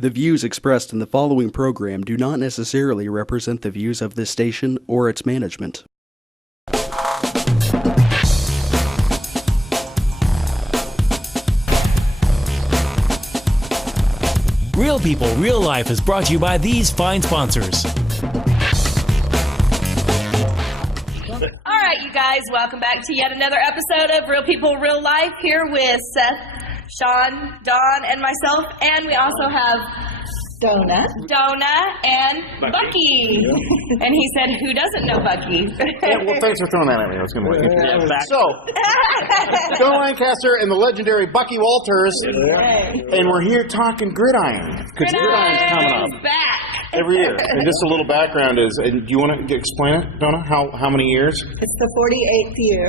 The views expressed in the following program do not necessarily represent the views of this station or its management. Real People, Real Life is brought to you by these fine sponsors. All right, you guys, welcome back to yet another episode of Real People, Real Life, here with Seth, Sean, Don, and myself, and we also have Donna, and Bucky. Yeah. And he said, who doesn't know Bucky? Yeah, well, thanks for throwing that at me. I was going to So, Donna Lancaster and the legendary Bucky Walters, and we're here talking Gridiron. Because Gridiron's coming up. Back. Every year. And just a little background is, do you want to explain it, Donna? How many years? It's the 48th year.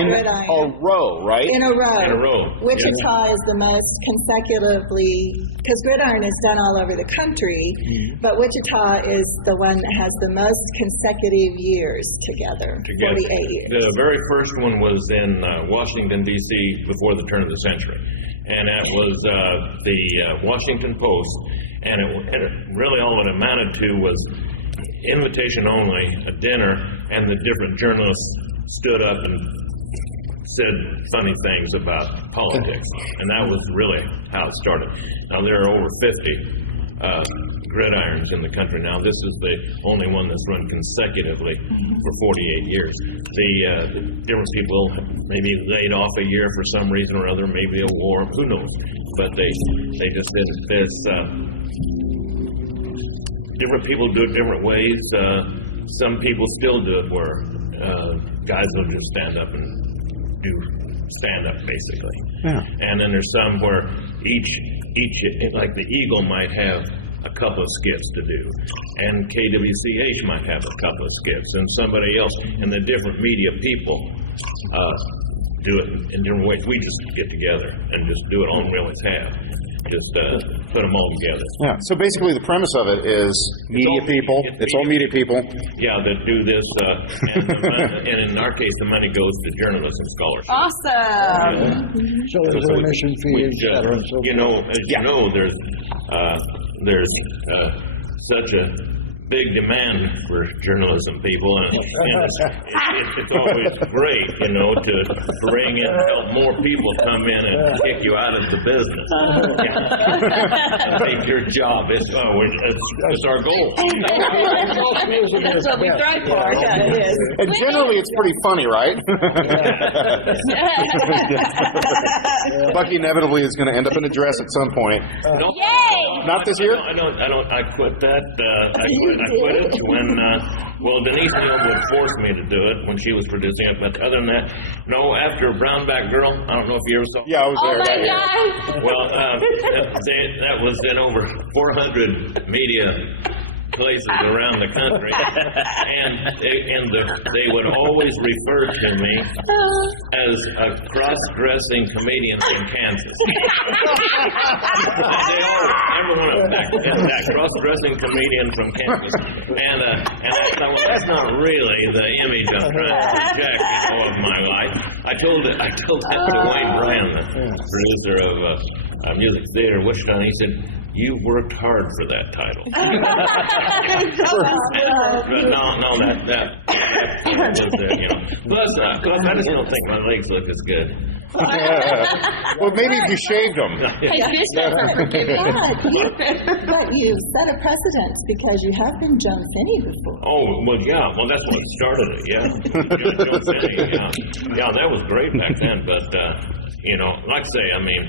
In Gridiron. a row, right? In a row. In a row. Wichita is the most consecutively, because Gridiron is done all over the country, but Wichita is the one that has the most consecutive years together. 48 years. The very first one was in Washington, D.C. before the turn of the century. And that was the Washington Post. And it really all it amounted to was invitation only, a dinner, and the different journalists stood up and said funny things about politics. And that was really how it started. Now there are over 50 gridirons in the country now. This is the only one that's run consecutively for 48 years. The different people may be laid off a year for some reason or other, maybe a war, who knows. But they just did this. Different people do it different ways. Some people still do it where guys will just stand up and do stand-up, basically. Yeah. And then there's some where each, like the Eagle might have a couple of skits to do, and KWCH might have a couple of skits, and somebody else, and the different media people do it in different ways. We just get together and just do it all we always have. Just put them all together. Yeah. So basically, the premise of it is media people. It's all media people. Yeah, that do this, and in our case, the money goes to journalism scholarships. Awesome. So there's an admission fee, etc. And so you know, as you know, there's such a big demand for journalism people, and it's always great, you know, to bring in, help more people come in and kick you out of the business. Make your job. It's our goal. That's what we strive for. Yeah, it is. And generally, it's pretty funny, right? Bucky inevitably is going to end up in a dress at some point. Yay! Not this year? I quit that. I quit it when, Denise would force me to do it when she was producing it. But other than that, no, after Brownback Girl, I don't know if you ever saw it. Yeah, I was there that year. Well, that was in over 400 media places around the country, and they would always refer to me as a cross-dressing comedian from Kansas. Everyone of that cross-dressing comedian from Kansas, and I thought, well, that's not really the image I'm trying to project, of my life. I told that to Wayne Bryan, the producer of Music Theater in Wichita, and he said, "You worked hard for that title." But no, that was, you know. Plus, I just don't think my legs look as good. Well, maybe if you shaved them. But you set a precedent because you have been Joan Finney before. Oh, well, yeah. Well, that's what started it, yeah. Joan Finney, yeah, that was great back then. But, you know, like I say, I mean,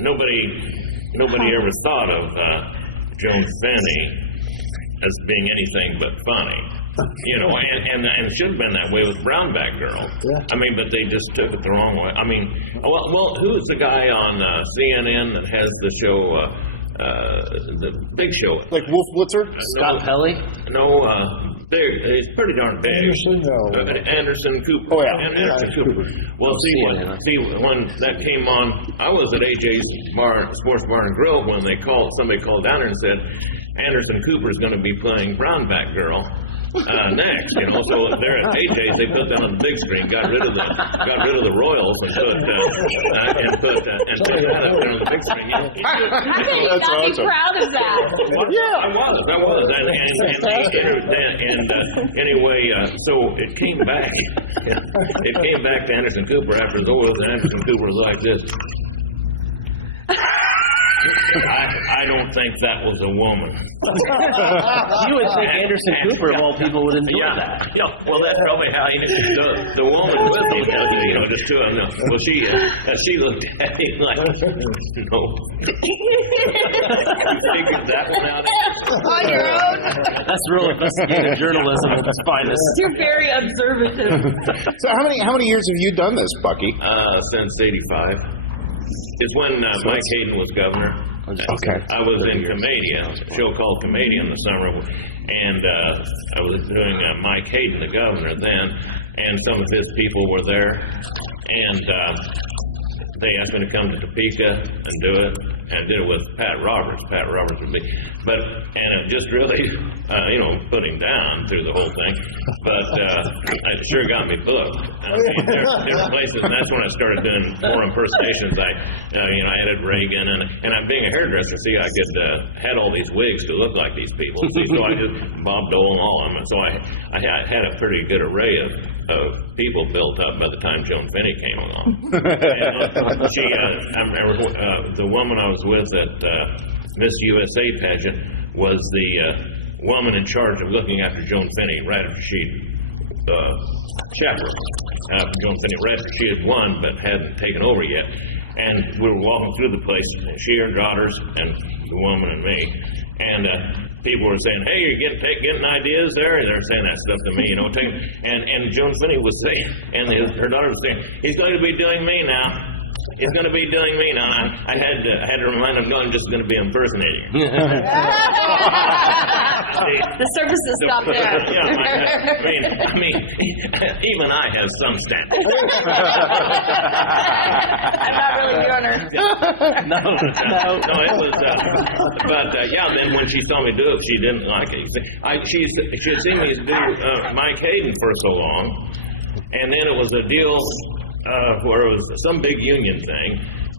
Nobody ever thought of Joan Finney as being anything but funny, you know, and it should have been that way with Brownback Girl. Yeah. I mean, but they just took it the wrong way. I mean, well, who's the guy on CNN that has the show, the big show? Like Wolf Blitzer? Scott Pelley? No, he's pretty darn big. Anderson Cooper. Oh, yeah. Anderson Cooper. Well, see, when that came on, I was at AJ's bar, Sports Bar and Grill, when somebody called down there and said, Anderson Cooper's going to be playing Brownback Girl next, you know. So there at AJ's, they put that on the big screen, got rid of the Royals and put that up there on the big screen. How can you not be proud of that? Yeah, I was, and anyway, so it came back. It came back to Anderson Cooper after the Royals, and Anderson Cooper was like this. I don't think that was a woman. You would think Anderson Cooper, of all people, would enjoy that. Yeah, well, that's probably how he the woman with him, you know, just two of them. Well, she looked at him like, no. Figured that one out. On your own? That's real investigative journalism at its finest. You're very observative. So how many years have you done this, Bucky? Since '85. It's when Mike Hayden was governor. Okay. I was in Comedia, a show called Comedia in the summer, and I was doing Mike Hayden, the governor then, and some of his people were there, and they asked me to come to Topeka and do it, and did it with Pat Roberts. Pat Roberts would be, and it just really, put him down through the whole thing. But it sure got me booked. I mean, there are different places, and that's when I started doing more impersonations. I added Reagan, and I'm being a hairdresser. See, I could had all these wigs to look like these people. So I just Bob Dole and all of them. So I had a pretty good array of people built up by the time Joan Finney came along. And, I remember the woman I was with at Miss USA pageant was the woman in charge of looking after Joan Finney right after she chaperoned Joan Finney right after she had won but hadn't taken over yet. And we were walking through the place, she, her daughters, and the woman and me. And people were saying, "Hey, you're getting ideas there?" And they're saying that stuff to me, you know. And Joan Finney was saying, and her daughter was saying, "He's going to be doing me now. He's going to be doing me now." I had to remind him, "No, I'm just going to be impersonating you." The services stop there. Yeah, I mean, even I have some standards. I'm not really doing her. No, it was. Then when she saw me do it, she didn't like it. She had seen me do Mike Hayden for so long, and then it was a deal where it was some big union thing.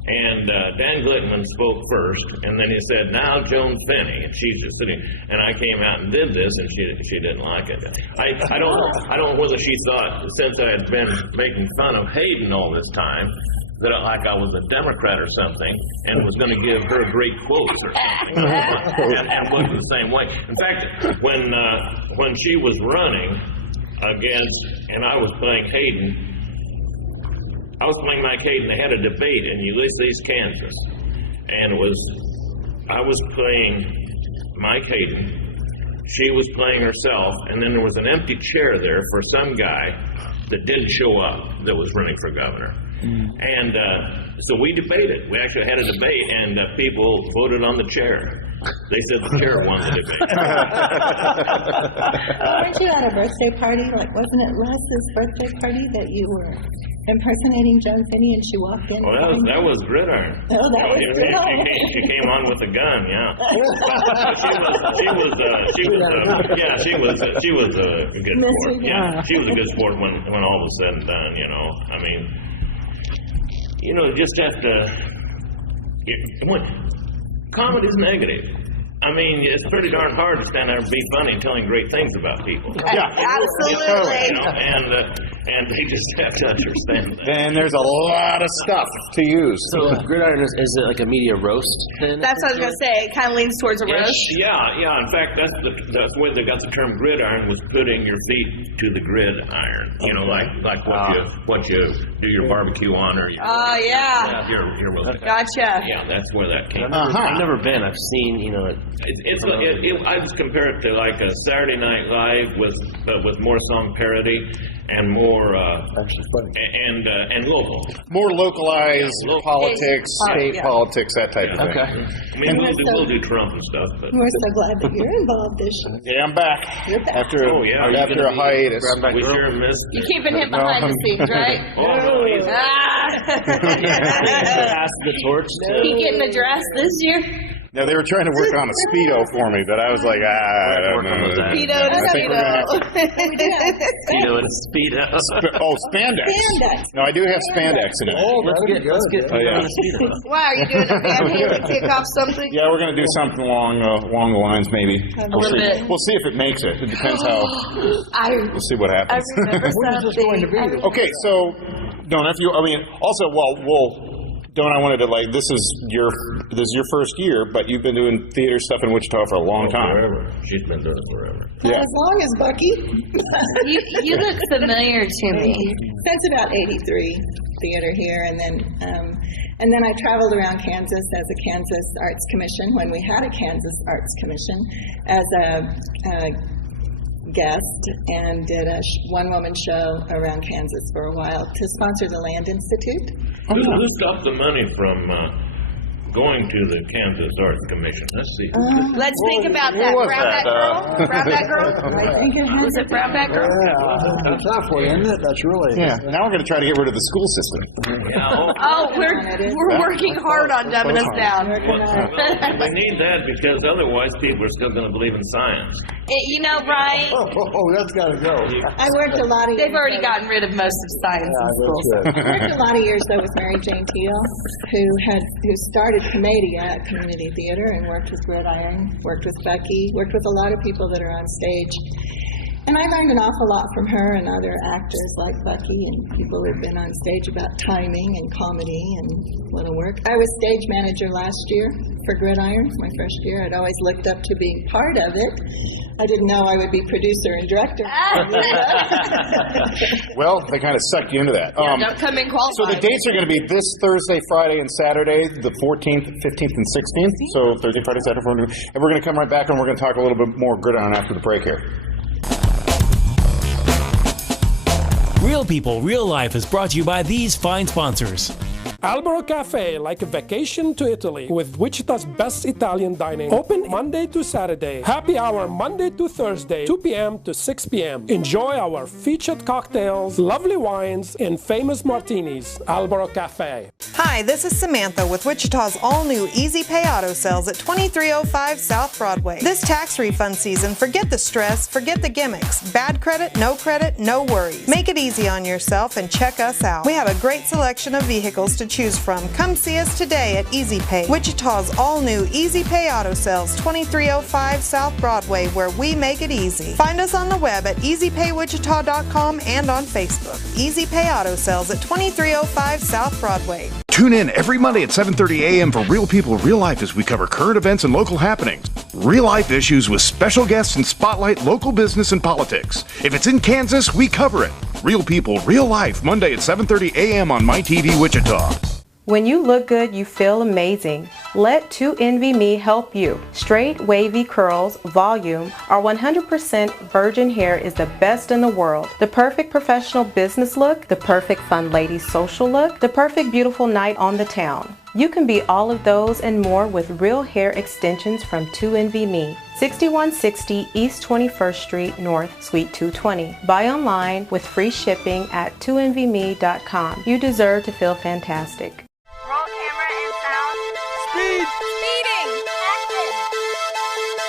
And Dan Glickman spoke first, and then he said, "Now Joan Finney," and she's just sitting. And I came out and did this, and she didn't like it. I don't know whether she thought, since I had been making fun of Hayden all this time, that I was a Democrat or something, and was going to give her great quotes or something, and look the same way. In fact, when she was running against, and I was playing Hayden. I was playing Mike Hayden. They had a debate in Ulysses, Kansas, and I was playing Mike Hayden. She was playing herself, and then there was an empty chair there for some guy that didn't show up that was running for governor. And so we debated. We actually had a debate, and people voted on the chair. They said the chair won the debate. Weren't you at a birthday party? Like, wasn't it Les's birthday party that you were impersonating Joan Finney and she walked in? Well, that was Gridiron. Oh, that was Gridiron. She came on with a gun, yeah. She was a good sport. Yeah, she was a good sport when all was said and done, you know. I mean, just have to. Comedy's negative. I mean, it's pretty darn hard to stand there and be funny and telling great things about people. Yeah, absolutely. And they just have to understand that. And there's a lot of stuff to use. So Gridiron, is it like a media roast then? That's what I was going to say. It kind of leans towards a roast. Yeah. In fact, that's the way they got the term gridiron, was putting your feet to the gridiron. You know, like what you do your barbecue on, or yeah. Your Gotcha. Yeah, that's where that came. I've never been. I've seen, I just compare it to like a Saturday Night Live with more song parody and more and local, more localized politics, state politics, that type of thing. Okay. I mean, we'll do Trump and stuff, but We're so glad that you're involved this year. Yeah, I'm back. You're back. After a hiatus. we sure missed. You're keeping him behind the scenes, right? Oh, he's pass the torch. He getting a dress this year? No, they were trying to work on a Speedo for me, but I was like, I don't know. Speedo and a I think we're gonna Speedo and a Speedo. spandex. Spandex. No, I do have spandex in it. Oh, Let's get Oh, yeah. on the Speedo. Wow, are you doing a Van Halen kickoff something? Yeah, we're going to do something along the lines, maybe. little bit. We'll see if it makes it. It depends how. We'll see what I happens. remember When is this going to be? Okay, so, Donna, also, Donna, I wanted to, this is your first year, but you've been doing theater stuff in Wichita for a long time. Forever. She's been doing it forever. Yeah. As long as Bucky. You look familiar to me. Since about '83, theater here, and then I traveled around Kansas as a Kansas Arts Commission when we had a Kansas Arts Commission as a guest, and did a one-woman show around Kansas for a while to sponsor the Land Institute. Who stopped the money from going to the Kansas Arts Commission? Let's see. Let's think about that. was Brownback that? girl? Brownback girl? I think it Was it Brownback girl? Yeah, that's halfway, isn't it? That's really. Yeah, now we're going to try to get rid of the school system. Oh, we're working hard on dumbing us down. We need that because otherwise people are still going to believe in science. Right? Oh, that's got to go. I worked a lot of years. They've already gotten rid of most of science in schools. That's good. I worked a lot of years though with Mary Jane Teal, who started Commedia at Community Theater and worked with Gridiron, worked with Becky, worked with a lot of people that are on stage. And I learned an awful lot from her and other actors like Bucky and people who've been on stage about timing and comedy and what'll work. I was stage manager last year for Gridiron, my first year. I'd always looked up to being part of it. I didn't know I would be producer and director. Well, they kind of sucked you into that. Don't come in qualified. So the dates are going to be this Thursday, Friday, and Saturday, the 14th, 15th, and 16th. So Thursday, Friday, Saturday, and we're going to come right back and we're going to talk a little bit more Gridiron after the break here. Real People, Real Life is brought to you by these fine sponsors. Albero Cafe, like a vacation to Italy, with Wichita's best Italian dining. Open Monday to Saturday. Happy hour Monday to Thursday, 2 p.m. to 6 p.m. Enjoy our featured cocktails, lovely wines, and famous martinis. Albero Cafe. Hi, this is Samantha with Wichita's all-new Easy Pay Auto Sales at 2305 South Broadway. This tax refund season, forget the stress, forget the gimmicks. Bad credit, no worries. Make it easy on yourself and check us out. We have a great selection of vehicles to choose from. Come see us today at Easy Pay, Wichita's all-new Easy Pay Auto Sales, 2305 South Broadway, where we make it easy. Find us on the web at easypaywichita.com and on Facebook. Easy Pay Auto Sales at 2305 South Broadway. Tune in every Monday at 7:30 a.m. for Real People, Real Life as we cover current events and local happenings. Real life issues with special guests and spotlight local business and politics. If it's in Kansas, we cover it. Real People, Real Life, Monday at 7:30 a.m. on MyTV Wichita. When you look good, you feel amazing. Let 2NVMe help you. Straight, wavy curls, volume, our 100% virgin hair is the best in the world. The perfect professional business look, the perfect fun lady social look, the perfect beautiful night on the town. You can be all of those and more with real hair extensions from 2NVMe. 6160 East 21st Street North, Suite 220. Buy online with free shipping at 2NVMe.com. You deserve to feel fantastic. Roll camera and sound. Speed! Speeding! Action!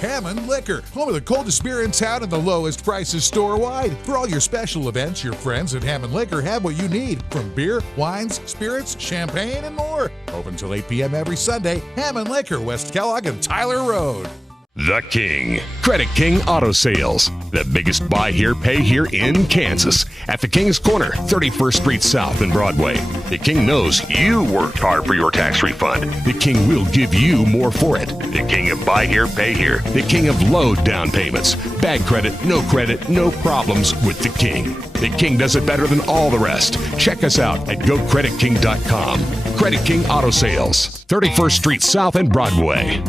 Hammond Liquor, home of the coldest beer in town and the lowest prices store-wide. For all your special events, your friends at Hammond Liquor have what you need, from beer, wines, spirits, champagne, and more. Open till 8 p.m. every Sunday. Hammond Liquor, West Kellogg and Tyler Road. The King. Credit King Auto Sales. The biggest buy here, pay here in Kansas. At the King's Corner, 31st Street South and Broadway. The King knows you worked hard for your tax refund. The King will give you more for it. The King of buy here, pay here. The King of low down payments. Bad credit, no problems with the King. The King does it better than all the rest. Check us out at GoCreditKing.com. Credit King Auto Sales. 31st Street South and Broadway.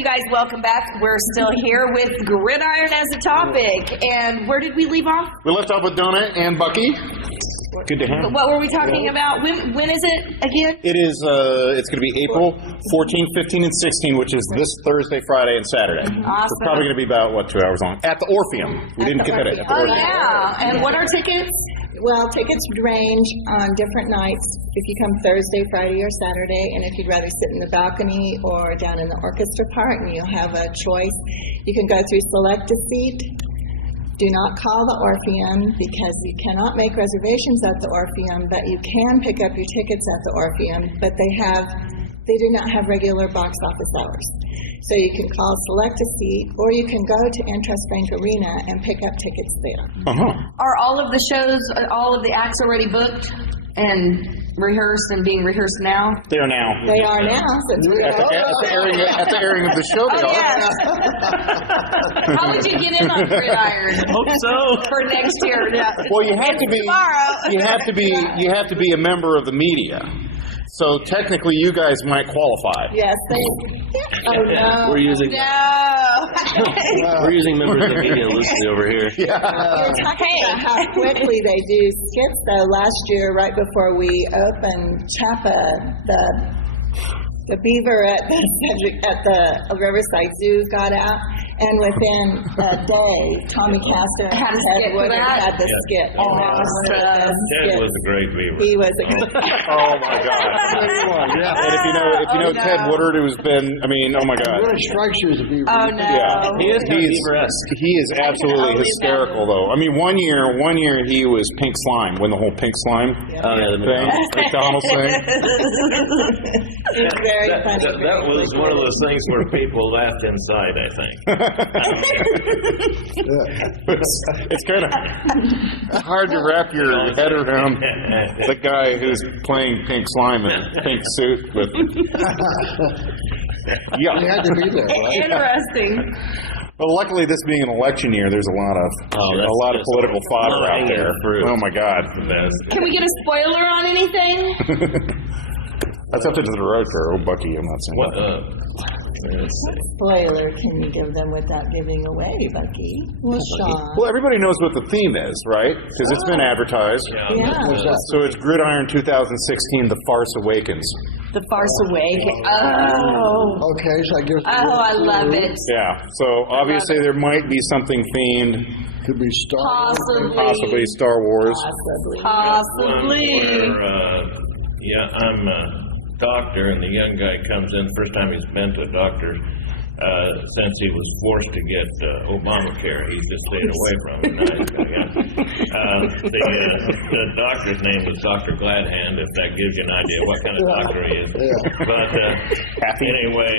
you guys, welcome back. We're still here with Gridiron as a topic. And where did we leave off? We left off with Donna and Bucky. Good to have you. What were we talking about? When is it again? It is, it's going to be April 14, 15, and 16, which is this Thursday, Friday, and Saturday. Awesome. It's probably going to be about, 2 hours long? At the Orpheum. We didn't commit it. At the Oh, Orpheum. yeah. And what are tickets? Well, tickets range on different nights. If you come Thursday, Friday, or Saturday, and if you'd rather sit in the balcony or down in the orchestra part, and you'll have a choice, you can go through Select a Seat. Do not call the Orpheum because you cannot make reservations at the Orpheum, but you can pick up your tickets at the Orpheum, but they do not have regular box office hours. So you can call Select a Seat, or you can go to Trust Bank Arena and pick up tickets there. Are all of the shows, all of the acts already booked and rehearsed and being rehearsed now? They are now. They are now. Since we At the airing of the show, they are. Yes. How would you get in on Gridiron? Hope so. For next year. Yeah. Well, you have to be. Tomorrow. You have to be a member of the media. So technically, you guys might qualify. Yes, they. Oh no. We're using No. we're using members of the media loosely over here. You're talking about how quickly they do skits, though. Last year, right before we opened Chapa, the beaver at the Riverside Zoo got out, and within a day, Tommy Castor Had a skit for that? had the skit. Awesome. Ted was a great beaver. He was a good. Oh my God! And if you know Ted Woodard, who's been, oh my God. Really strikes you as a beaver. Oh no. Yeah, He is kind of He's- beaver-esque. He is absolutely hysterical, though. One year he was Pink Slime, when the whole Pink Slime Oh, yeah, the thing, McDonald's thing. He's very funny. That was one of those things where people laughed inside, I think. It's kind of hard to wrap your head around the guy who's playing Pink Slime in a pink suit with. Yeah. You had to be there, right? Interesting. Well, luckily, this being an election year, there's a lot of political fodder out there. Oh my God! Can we get a spoiler on anything? That's up to the road for Bucky. I'm not saying. What? Spoiler can you give them without giving away, Bucky? Well, Sean. Well, everybody knows what the theme is, right? Because it's been advertised. Yeah. So it's Gridiron 2016: The Farce Awakens. The Farce Awakens. Oh. Okay, so I guess. I love it. Yeah. So obviously there might be something themed. Could be Star Wars. Possibly Star Wars. Possibly. Yeah, I'm a doctor, and the young guy comes in. First time he's been to a doctor since he was forced to get Obamacare. He's just stayed away from it. The doctor's name was Dr. Gladhand, if that gives you an idea what kind of doctor he is. But anyway,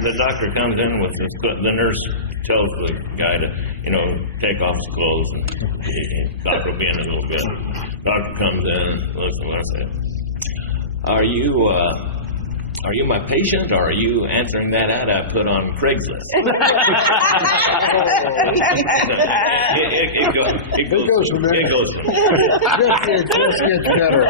the doctor comes in with the nurse tells the guy to, take off his clothes, and doctor will be in a little bit. Doctor comes in and looks at me and says, Are you my patient, or are you answering that ad I put on Craigslist? It goes from there. Just gets better.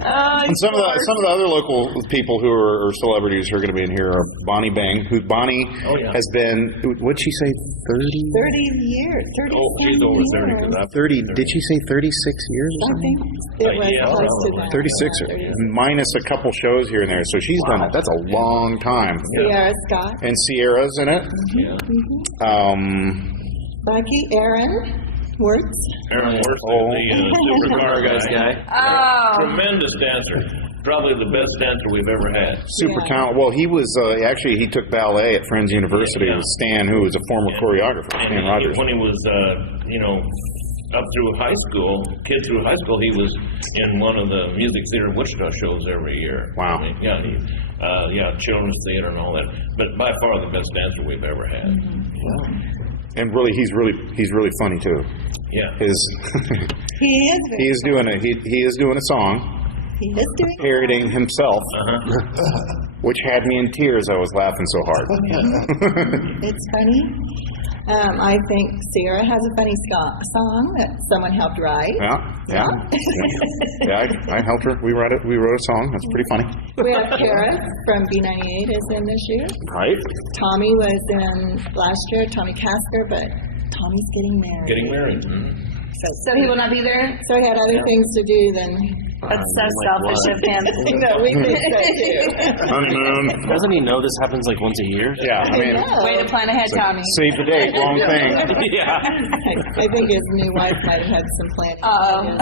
And some of the other local people who are celebrities who are going to be in here are Bonnie Bang, who Bonnie has been. What'd she say? 30? 30 years. 30 Oh, she's over 30. 30. Did she say 36 years or something? It was close to that. 36 minus a couple shows here and there. So she's done it. That's a long time. Sierra Scott. And Sierra's in it. Bucky, Aaron Wirtz. Aaron Wirtz, the supercar guy. Oh. Tremendous dancer. Probably the best dancer we've ever had. Super talent. Well, he was actually he took ballet at Friends University with Stan, who was a former choreographer. Stan Rogers. When he was, up through high school, he was in one of the Music Theater Wichita shows every year. Wow. Children's theater and all that. But by far the best dancer we've ever had. And really, he's really funny too. Yeah. He is. He is doing a song. He is doing parodying himself, which had me in tears. I was laughing so hard. It's funny. I think Sierra has a funny song that someone helped write. Yeah. I helped her. We wrote a song. That's pretty funny. We have Kara from B98 is in this year. Right. Tommy was in last year, Tommy Casker, but Tommy's getting married. So he will not be there? So he had other things to do than... That's so selfish of him. No, we think so too. Honeymoon. Doesn't he know this happens like once a year? Yeah, I mean... Way to plan ahead, Tommy. Save the date, wrong thing. Yeah. I think his new wife might have had some planning.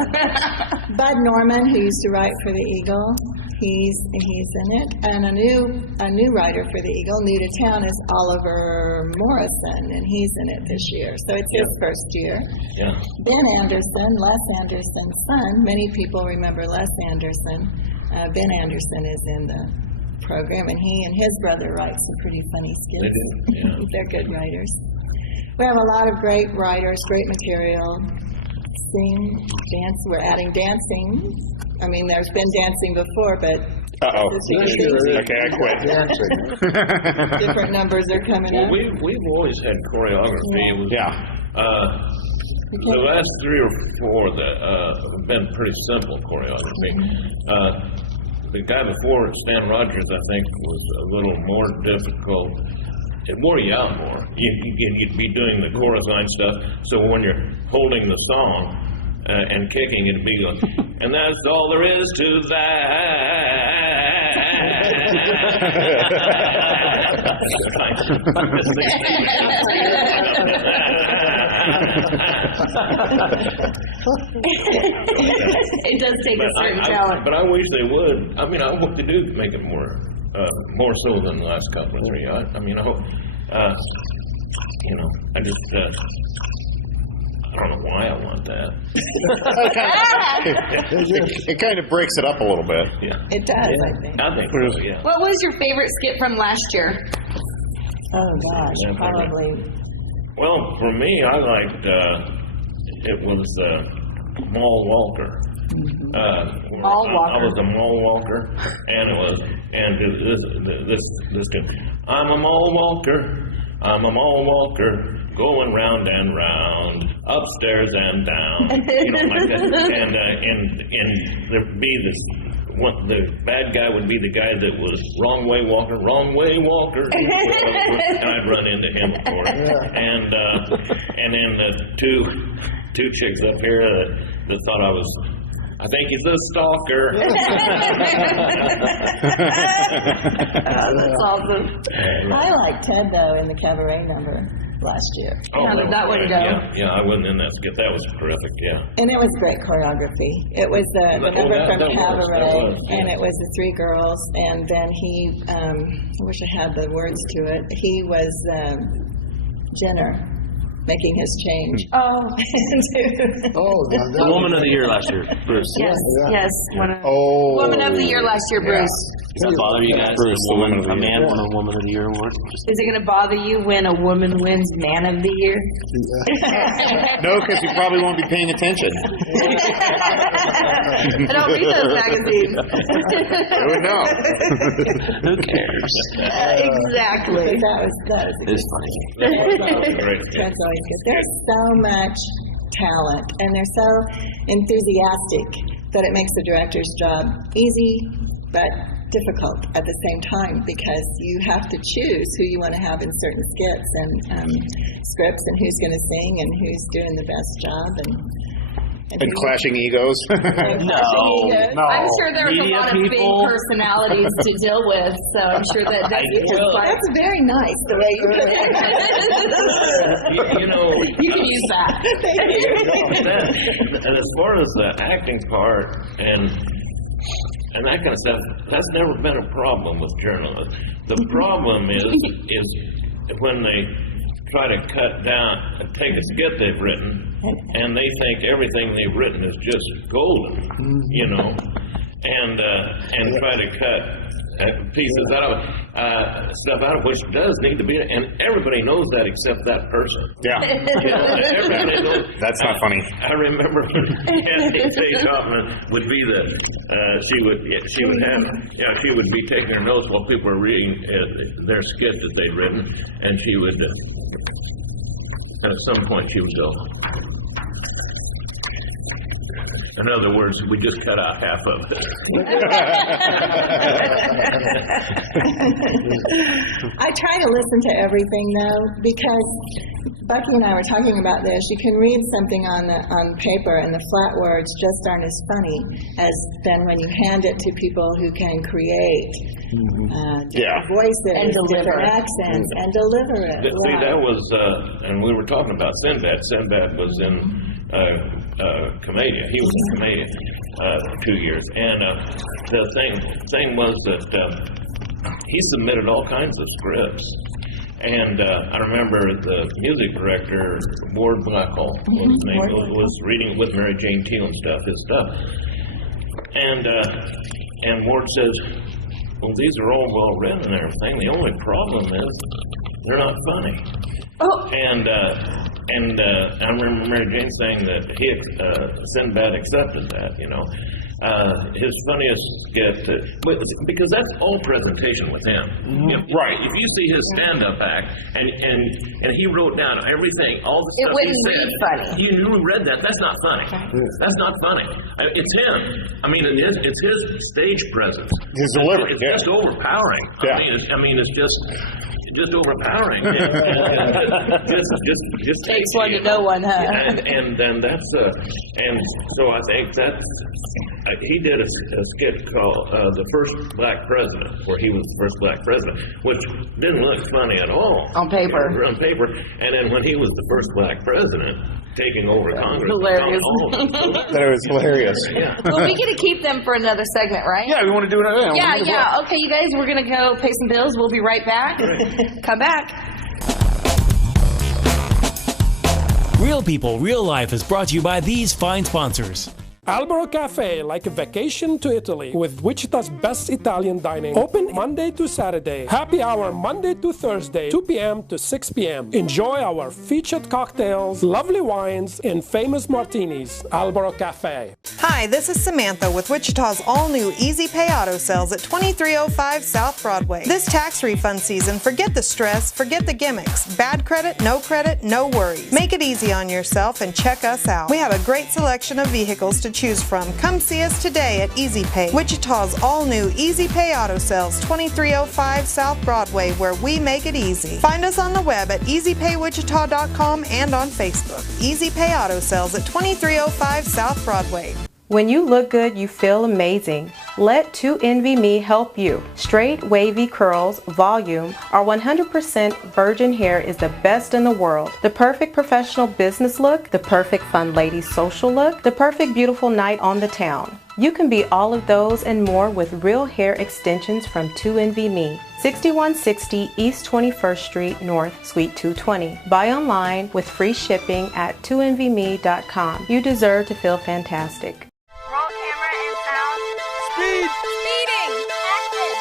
Bud Norman, who used to write for the Eagle, he's in it. And a new writer for the Eagle, new to town, is Oliver Morrison, and he's in it this year. So it's his first year. Yeah. Ben Anderson, Les Anderson's son. Many people remember Les Anderson. Ben Anderson is in the program, and he and his brother write some pretty funny skits. They do, yeah. They're good writers. We have a lot of great writers, great material. Sing, dance. We're adding dancing. I mean, there's been dancing before, but Okay, I quit. different numbers are coming Well, up. we've always had choreography. It was, the last 3 or 4 that have been pretty simple choreography. The guy before, Stan Rogers, I think, was a little more difficult. It wore you out more. You'd be doing the chorus line stuff, so when you're holding the song and kicking, it'd be going, and that's all there is to It does take a certain talent. But I wish they would. I mean, I hope they do make it more so than the last couple of 3. I mean, I hope, I just, I don't know why I want that. It kind of breaks it up a little bit. Yeah. It does, I think. I think so, yeah. What was your favorite skit from last year? Oh, gosh, probably. Well, for me, I liked, it was Mall Walker. Mall Walker. I was a mall walker, and this kid, I'm a mall walker, going round and round, upstairs and down, like that. And there'd be this. The bad guy would be the guy that was wrong way walker, and I'd run into him, of course. And then the two chicks up here that thought I think he's a stalker. That's awesome. I like Ted, though, in the cabaret number last year. How did that one go? Yeah, I wasn't in that skit. That was terrific, yeah. And it was great choreography. It was the number from Cabaret, and it was the 3 girls, and then he, I wish I had the words to it, he was Jenner, making his change. The Woman of the Year last year, Bruce. Yes. Woman of the Year last year, Bruce. Does that bother you guys? Bruce, a man won a Woman of the Year award? Is it going to bother you when a woman wins Man of the Year? No, because you probably won't be paying attention. I don't read those magazines. I would know. Who cares? Exactly. That was It's funny. That's always good. There's so much talent, and they're so enthusiastic that it makes the director's job easy but difficult at the same time, because you have to choose who you want to have in certain skits and scripts, and who's going to sing and who's doing the best job, and clashing egos. No. I'm sure there was a lot of big personalities to deal with, so I'm sure that that's very nice the way you put it. You can use that. And as far as the acting part and that kind of stuff, that's never been a problem with journalists. The problem is when they try to cut down, take a skit they've written, and they think everything they've written is just golden, and try to cut pieces out of stuff out of which does need to be, and everybody knows that except that person. Yeah. Everybody knows. That's not funny. I remember Andy Faye Hoffman would be she would be taking her notes while people were reading their skit that they'd written, and she would And at some point she would go. In other words, we just cut out half of it. I try to listen to everything though, because Bucky and I were talking about this. You can read something on paper, and the flat words just aren't as funny as then when you hand it to people who can create different voices And deliver different it. accents, and deliver it. See, that was, and we were talking about Sinbad. Sinbad was in Commedia. He was in Commedia 2 years. And the thing was that he submitted all kinds of scripts. And I remember the music director, Ward Blackhall, was reading with Mary Jane Teal and stuff, his stuff. And Ward says, well, these are all well written and everything. The only problem is they're not funny. And I remember Mary Jane saying that Sinbad accepted that, you know. His funniest skit, because that's all presentation with him. Right. If you see his stand-up act, and he wrote down everything, all the stuff he wouldn't said. read funny. You read that. That's not funny. That's not funny. It's him. I mean, it's his stage presence. His delivery. It's just overpowering. Yeah. I mean, it's just overpowering. Just Takes one to know one, huh? And then that's and so I think that's he did a skit called "The First Black President," where he was the first black president, which didn't look funny at all On paper. On paper, and then when he was the first black president taking over Congress, Hilarious. That was hilarious. Yeah. Well, we get to keep them for another segment, right? Yeah, we want to do it. Yeah. Okay, you guys, we're going to go pay some bills. We'll be right back. Come back. Real People, Real Life is brought to you by these fine sponsors. Albero Cafe, like a vacation to Italy, with Wichita's best Italian dining. Open Monday to Saturday. Happy hour Monday to Thursday, 2 p.m. to 6 p.m. Enjoy our featured cocktails, lovely wines, and famous martinis. Albero Cafe. Hi, this is Samantha with Wichita's all-new Easy Pay Auto Sales at 2305 South Broadway. This tax refund season, forget the stress, forget the gimmicks. Bad credit, no worries. Make it easy on yourself and check us out. We have a great selection of vehicles to choose from. Come see us today at Easy Pay, Wichita's all-new Easy Pay Auto Sales, 2305 South Broadway, where we make it easy. Find us on the web at easypaywichita.com and on Facebook. Easy Pay Auto Sales at 2305 South Broadway. When you look good, you feel amazing. Let 2NVMe help you. Straight, wavy curls, volume, our 100% virgin hair is the best in the world. The perfect professional business look, the perfect fun lady social look, the perfect beautiful night on the town. You can be all of those and more with real hair extensions from 2NVMe. 6160 East 21st Street North, Suite 220. Buy online with free shipping at 2NVMe.com. You deserve to feel fantastic. Roll camera and sound. Speed! Speeding! Action!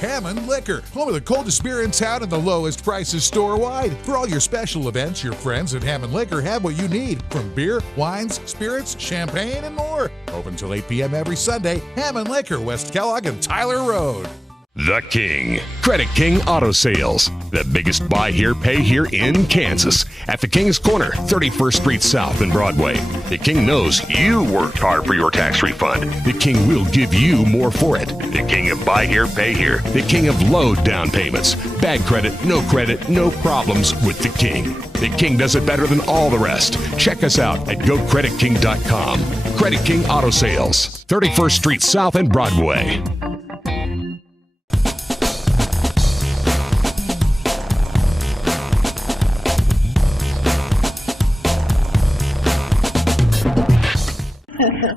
Hammond Liquor, home of the coldest beer in town and the lowest prices store-wide. For all your special events, your friends at Hammond Liquor have what you need, from beer, wines, spirits, champagne, and more. Open till 8 p.m. every Sunday. Hammond Liquor, West Kellogg and Tyler Road. The King. Credit King Auto Sales. The biggest buy here, pay here in Kansas. At the King's Corner, 31st Street South and Broadway. The King knows you worked hard for your tax refund. The King will give you more for it. The King of buy here, pay here. The King of low down payments. Bad credit, no problems with the King. The King does it better than all the rest. Check us out at GoCreditKing.com. Credit King Auto Sales, 31st Street South and Broadway.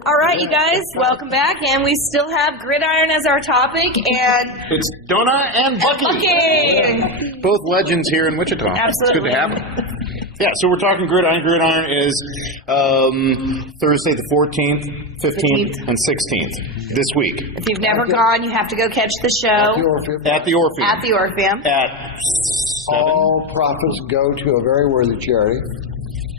All right, you guys, welcome back, and we still have Gridiron as our topic, and It's Donna and Bucky. Bucky. Both legends here in Wichita. Absolutely. It's good to have them. Yeah, so we're talking Gridiron. Gridiron is Thursday the 14th, 15th, and 16th this week. If you've never gone, you have to go catch the show. At the Orpheum. At the Orpheum. At all profits go to a very worthy charity.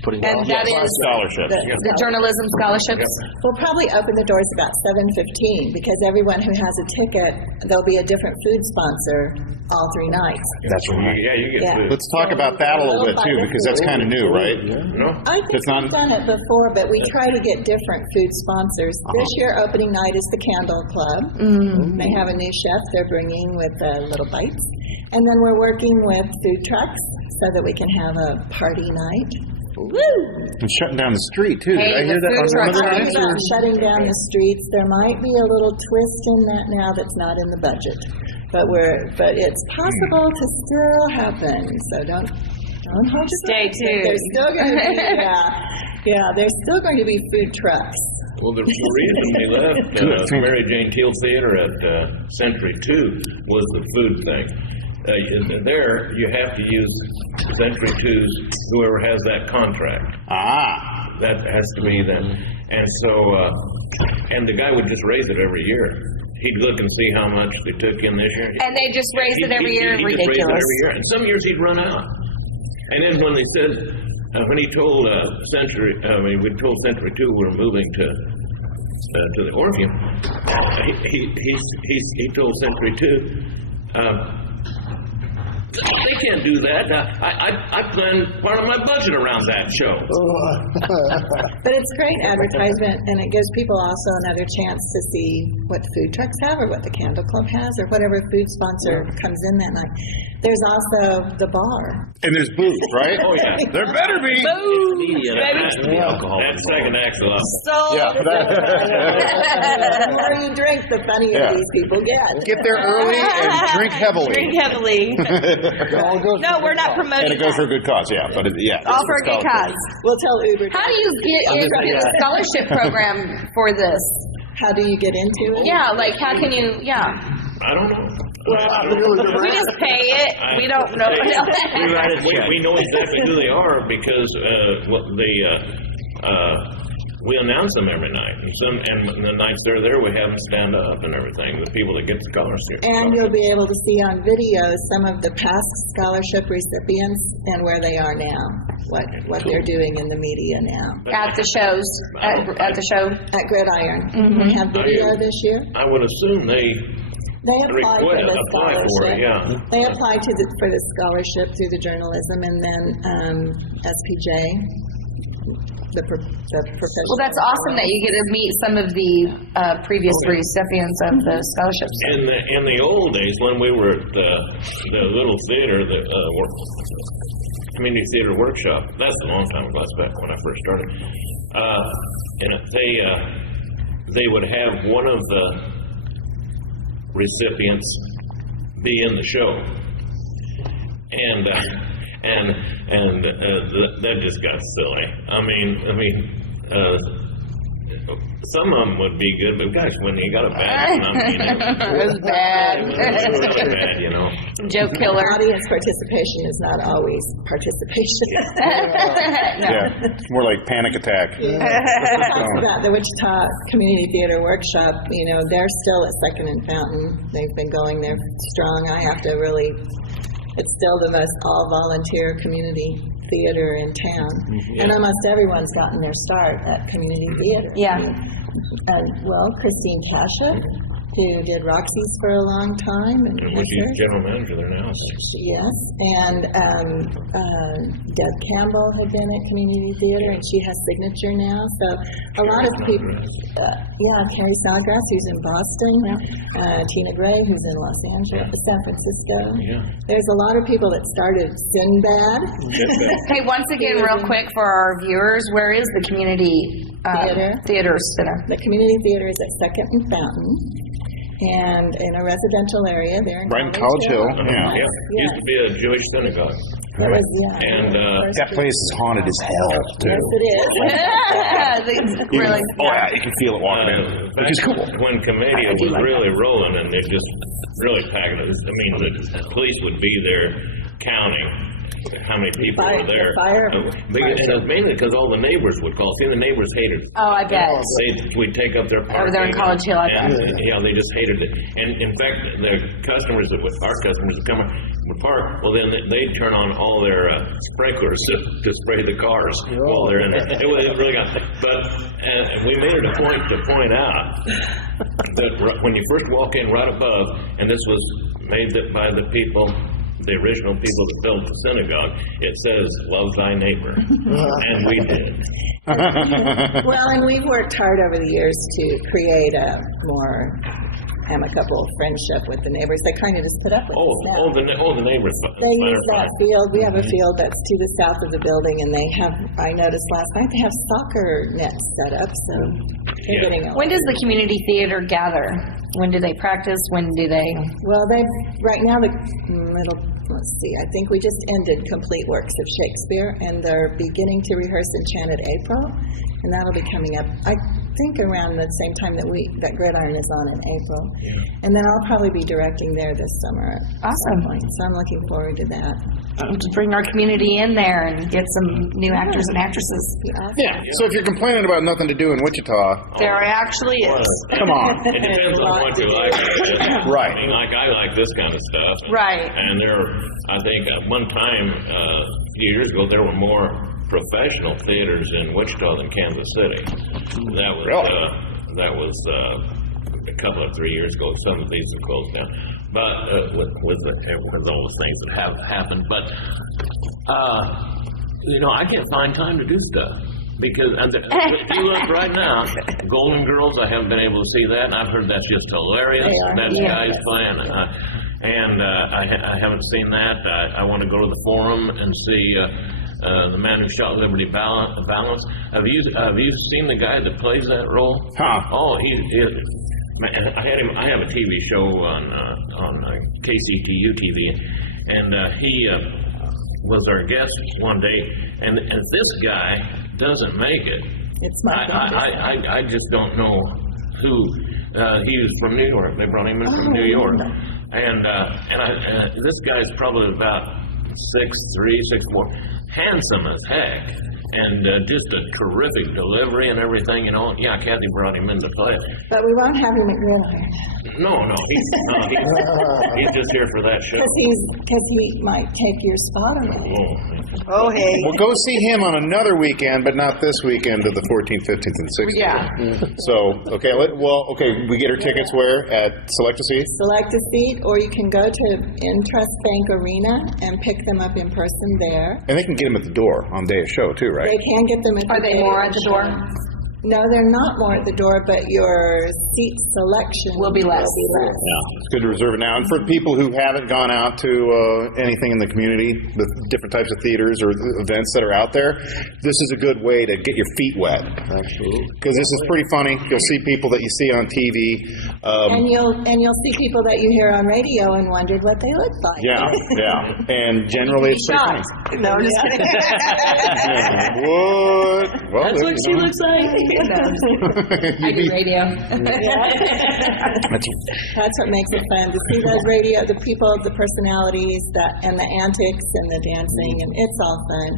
And that is scholarships. The journalism scholarships. We'll probably open the doors about 7:15 because everyone who has a ticket, there'll be a different food sponsor all 3 nights. That's right. Yeah, you get food. Let's talk about that a little bit too, because that's kind of new, right? No? I think we've done it before, but we try to get different food sponsors. This year, opening night is the Candle Club. They have a new chef they're bringing with Little Bites. And then we're working with food trucks so that we can have a party night. Woo! And shutting down the street too. Did I hear that on another night? Shutting down the streets. There might be a little twist in that now that's not in the budget, but it's possible to still happen. So don't hold your Stay breath. tuned. There's still going to be there's still going to be food trucks. Well, the reason they left Mary Jane Teal Theater at Century 2 was the food thing. There, you have to use Century 2's, whoever has that contract. That has to be them. And so, and the guy would just raise it every year. He'd look and see how much they took in this year. And they just raise it every year? He just raised it Ridiculous. every year. And some years he'd run out. And then when they said, when he told we told Century 2 we're moving to the Orpheum, he told Century 2, they can't do that. I planned part of my budget around that show. But it's great advertisement, and it gives people also another chance to see what food trucks have or what the Candle Club has or whatever food sponsor comes in that night. There's also the bar. And there's booze, right? Oh, yeah. There better be. Booze, That has to be alcohol. That second act's a lot. So The more you drink, the funnier these people get. Get there early and drink heavily. Drink heavily. No, we're not promoting And it goes that. for a good cause, yeah. But All for a good cause. We'll tell Uber. How do you get into the scholarship program for this? How do you get into it? Yeah, like how can you, I don't know. We just pay it. We don't know. We know exactly who they are because we announce them every night. And the nights they're there, we have them stand up and everything, the people that get scholarships. And you'll be able to see on video some of the past scholarship recipients and where they are now, what they're doing in the media now. At the shows, at the show. At Gridiron. We have video this year. I would assume they applied for the scholarship. They Yeah. applied for the scholarship through the journalism, and then SPJ. The professional. Well, that's awesome that you get to meet some of the previous recipients of the scholarships. In the old days, when we were at the little theater, the community theater workshop, that's a long time ago. That's back when I first started. They would have one of the recipients be in the show, and that just got silly. I mean, some of them would be good, but gosh, when you got a bad one, I mean, it was bad. It was really bad, you know. Joke killer. Audience participation is not always participation. No. Yeah, more like panic attack. Talks about the Wichita Community Theater Workshop. You know, they're still at Second and Fountain. They've been going there strong. I have to really. It's still the most all-volunteer community theater in town. And almost everyone's gotten their start at community theater. Yeah. Christine Kasha, who did Roxy's for a long time. And she's general manager there now. Yes. And Deb Campbell had been at community theater, and she has Signature now. So a lot of people, Carrie Snodgrass, who's in Boston, Tina Gray, who's in Los Angeles, San Francisco. Yeah. There's a lot of people that started Sinbad. Hey, once again, real quick for our viewers, where is the community theater center? The community theater is at Second and Fountain, and in a residential area there in Right in College Hill. Yeah. Used to be a Jewish synagogue. And that place is haunted as hell, too. Yes, it is. Really? You can feel it walking in, which is cool. When Commedia was really rolling and they just really packing it. I mean, the police would be there counting. how many people were there. And it was mainly because all the neighbors would call. See, the neighbors hated it. Oh, I bet. We'd take up their parking. They're in College Hill, I bet. Yeah, they just hated it. And in fact, the customers our customers would come would park. Well, then they'd turn on all their sprinklers to spray the cars while they're in there. It really got. But we made it a point to point out that when you first walk in right above, and this was made by the people. The original people that built the synagogue, it says, love thy neighbor. And we did. Well, and we've worked hard over the years to create a more amicable friendship with the neighbors. They kind of just put up with us now. The neighbors. They use that field. We have a field that's to the south of the building, and they have, I noticed last night, they have soccer nets set up, so they're getting When does the community theater gather? When do they practice? When do they? Well, right now, let's see, I think we just ended Complete Works of Shakespeare, and they're beginning to rehearse Enchanted April, and that'll be coming up, I think, around the same time that Gridiron is on in April. Yeah. And then I'll probably be directing there this summer. Awesome. So I'm looking forward to that. To bring our community in there and get some new actors and actresses. Awesome. Yeah, so if you're complaining about nothing to do in Wichita... There actually is. Come on. It depends on what you like. Right. I mean, I like this kind of stuff. Right. And I think at one time, a few years ago, there were more professional theaters in Wichita than Kansas City. That was a couple of 3 years ago. Some of these are closed down. But with all the things that have happened, but I can't find time to do stuff because if you look right now, Golden Girls, I haven't been able to see that, and I've heard that's just hilarious. That guy's playing, and I haven't seen that. I want to go to the Forum and see the Man Who Shot Liberty Balance. Have you seen the guy that plays that role? Huh. Oh, I have a TV show on KCTU TV, and he was our guest one day. And if this guy doesn't make it, I just don't know who. He was from New York. They brought him in from New York, and this guy's probably about 6'3", 6'4", handsome as heck. And just a terrific delivery and everything, Yeah, Kathy brought him in to play it. But we won't have him at Gridiron. No, he's just here for that show. Because he might take your spot away. Oh, hey. We'll go see him on another weekend, but not this weekend of the 14th, 15th, and 16th. Yeah. So, we get our tickets where? At Select a Seat? Select a Seat, or you can go to Intrust Bank Arena and pick them up in person there. And they can get them at the door on day of show, too, right? They can get them at the door. Are they more at the door? No, they're not more at the door, but your seat selection will be less. Yeah, it's good to reserve it now. And for people who haven't gone out to anything in the community, the different types of theaters or events that are out there, this is a good way to get your feet wet. Absolutely. Because this is pretty funny. You'll see people that you see on TV. And you'll see people that you hear on radio and wondered what they look like. Yeah. And generally it's pretty funny. No, I'm just kidding. What? Well, that's what she looks like. I do radio. That's what makes it fun to see those the people, the personalities, and the antics and the dancing, and it's all fun.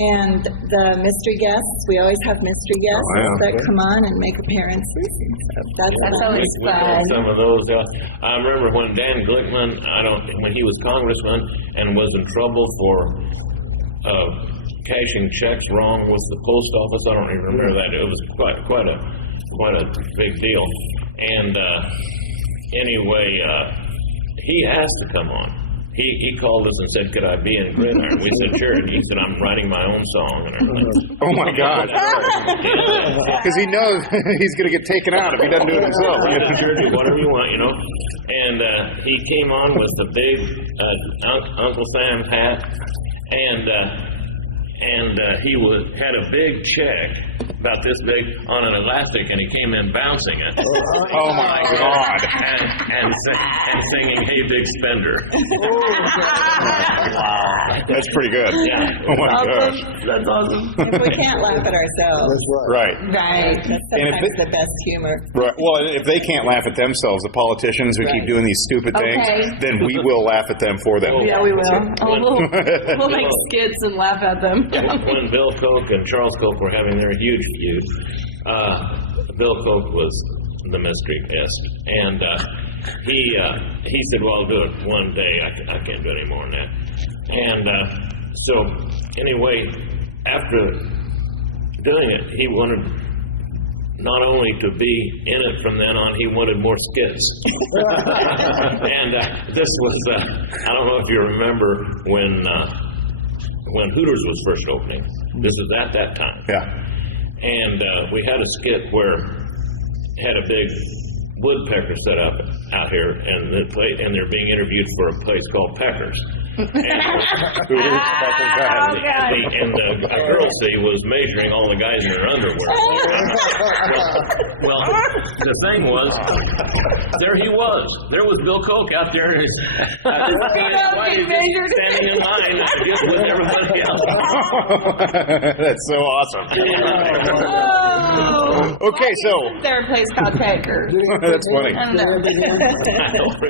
And the mystery guests, we always have mystery guests that come on and make appearances. So that's always fun. Some of those. I remember when Dan Glickman, when he was congressman and was in trouble for cashing checks wrong with the post office. I don't even remember that. It was quite a big deal. And anyway, he asked to come on. He called us and said, "Could I be in Gridiron?" We said, "Sure." And he said, "I'm writing my own song and everything." Oh my God! Because he knows he's going to get taken out if he doesn't do it himself. Sure, do whatever you want, And he came on with the big Uncle Sam's hat, and he had a big check about this big on an elastic, and he came in bouncing it. Oh my God! And singing "Hey Big Spender." Wow! That's pretty good. Yeah. Oh my gosh. That's awesome. If we can't laugh at ourselves. Right. Right. That's And if sometimes the best humor. Right. Well, if they can't laugh at themselves, the politicians who keep doing these stupid things, Okay. then we will laugh at them for them. Yeah, we will. We'll make skits and laugh at them. When Bill Koch and Charles Koch were having their huge feud, Bill Koch was the mystery guest, and he said, "Well, I'll do it one day. I can't do it any more than that." And so, anyway, after doing it, he wanted not only to be in it from then on, he wanted more skits. And this was, I don't know if you remember when Hooters was first opening. This is at that time. Yeah. And we had a skit where had a big woodpecker set up out here, and they're being interviewed for a place called Peckers. And a girl was measuring all the guys in their underwear. Well, the thing was, there he was. There was Bill Koch out there, standing in line just with everybody else. That's so awesome. Okay, so Third place called Peckers. that's funny.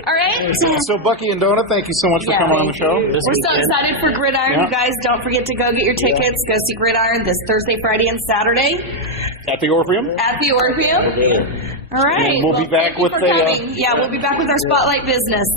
All right. So Bucky and Donut, thank you so much for coming on the show. We're so excited for Gridiron. Yeah. You guys, don't forget to go get your tickets. Go see Gridiron this Thursday, Friday, and Saturday At the Orpheum? at the Orpheum. All right. And we'll be back thank you with for the, coming. Yeah, we'll be back with our Spotlight business.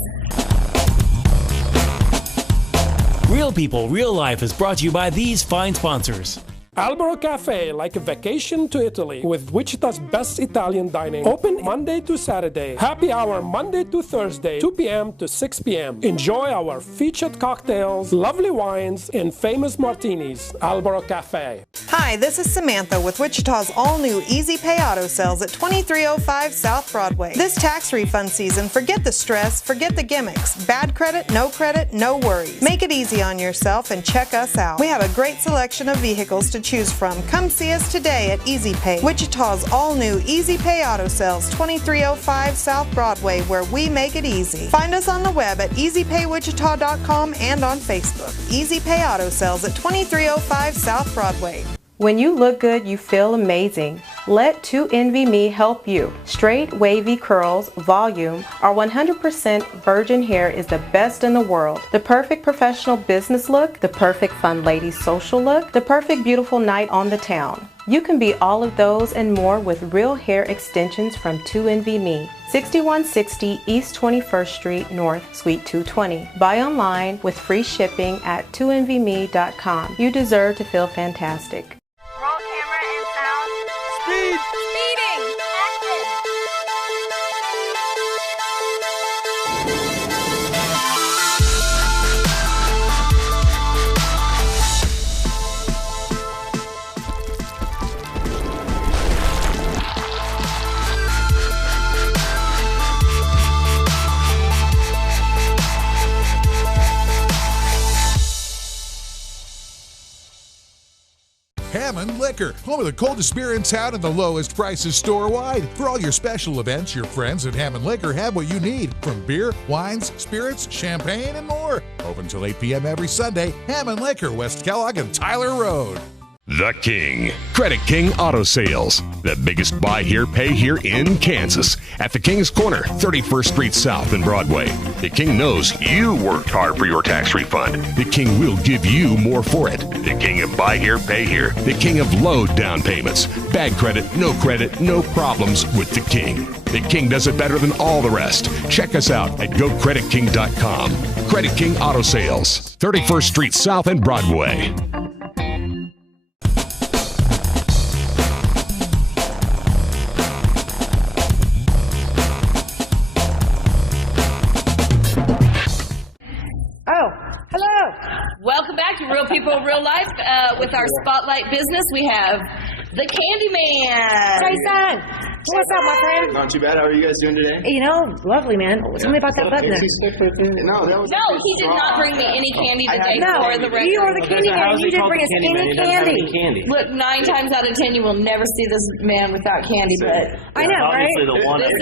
Real People, Real Life is brought to you by these fine sponsors. Albero Cafe, like a vacation to Italy, with Wichita's best Italian dining. Open Monday to Saturday. Happy hour Monday to Thursday, 2 p.m. to 6 p.m. Enjoy our featured cocktails, lovely wines, and famous martinis. Albero Cafe. Hi, this is Samantha with Wichita's all-new Easy Pay Auto Sales at 2305 South Broadway. This tax refund season, forget the stress, forget the gimmicks. Bad credit, no worries. Make it easy on yourself and check us out. We have a great selection of vehicles to choose from. Come see us today at Easy Pay, Wichita's all-new Easy Pay Auto Sales, 2305 South Broadway, where we make it easy. Find us on the web at easypaywichita.com and on Facebook. Easy Pay Auto Sales at 2305 South Broadway. When you look good, you feel amazing. Let 2NVMe help you. Straight, wavy curls, volume, our 100% virgin hair is the best in the world. The perfect professional business look, the perfect fun lady social look, the perfect beautiful night on the town. You can be all of those and more with real hair extensions from 2NVMe. 6160 East 21st Street North, Suite 220. Buy online with free shipping at 2NVMe.com. You deserve to feel fantastic. Roll camera and sound. Speed! Speeding! Action! Hammond Liquor, home of the coldest beer in town and the lowest prices store-wide. For all your special events, your friends at Hammond Liquor have what you need, from beer, wines, spirits, champagne, and more. Open till 8 p.m. every Sunday. Hammond Liquor, West Kellogg and Tyler Road. The King. Credit King Auto Sales. The biggest buy here, pay here in Kansas. At the King's Corner, 31st Street South and Broadway. The King knows you worked hard for your tax refund. The King will give you more for it. The King of buy here, pay here. The King of low down payments. Bad credit, no problems with the King. The King does it better than all the rest. Check us out at GoCreditKing.com. Credit King Auto Sales, 31st Street South and Broadway. Welcome back to Real People, Real Life. With our Spotlight business, we have the Candyman. Jason, what's up, my friend? Not too bad. How are you guys doing today? You know, lovely, man. Tell me about that button. No, that was. No, he did not bring me any candy the day before the record. You are the Candyman. You didn't bring us any candy. Look, 9 times out of 10, you will never see this man without candy. But I know, right? This is the one. It's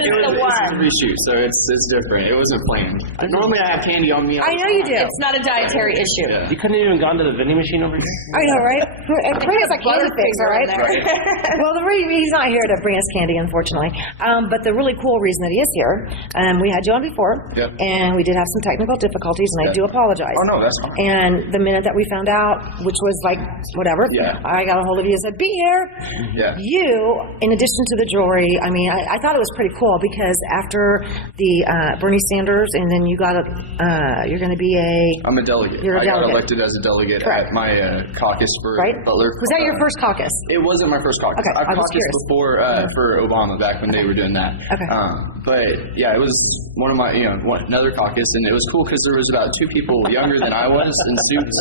a reshoot, so it's different. It wasn't planned. Normally, I have candy on me. I know you do. It's not a dietary issue. Yeah. You couldn't even gone to the vending machine over here? I know, right? Bring us a candy fix, all right? Well, he's not here to bring us candy, unfortunately. But the really cool reason that he is here, we had you on before, and we did have some technical difficulties, and I do apologize. Oh, no, that's fine. And the minute that we found out, which was like, whatever, I got a hold of you and said, be here. Yeah. You, in addition to the jewelry, I mean, I thought it was pretty cool because after the Bernie Sanders, and then you got you're going to be I'm a delegate. You're a I got delegate. elected as a delegate at my caucus for Butler. Was that your first caucus? It wasn't my first caucus. Okay, I've I was caucused curious. before for Obama back when they were doing that. Okay. But yeah, it was one of my, another caucus, and it was cool because there was about 2 people younger than I was in suits,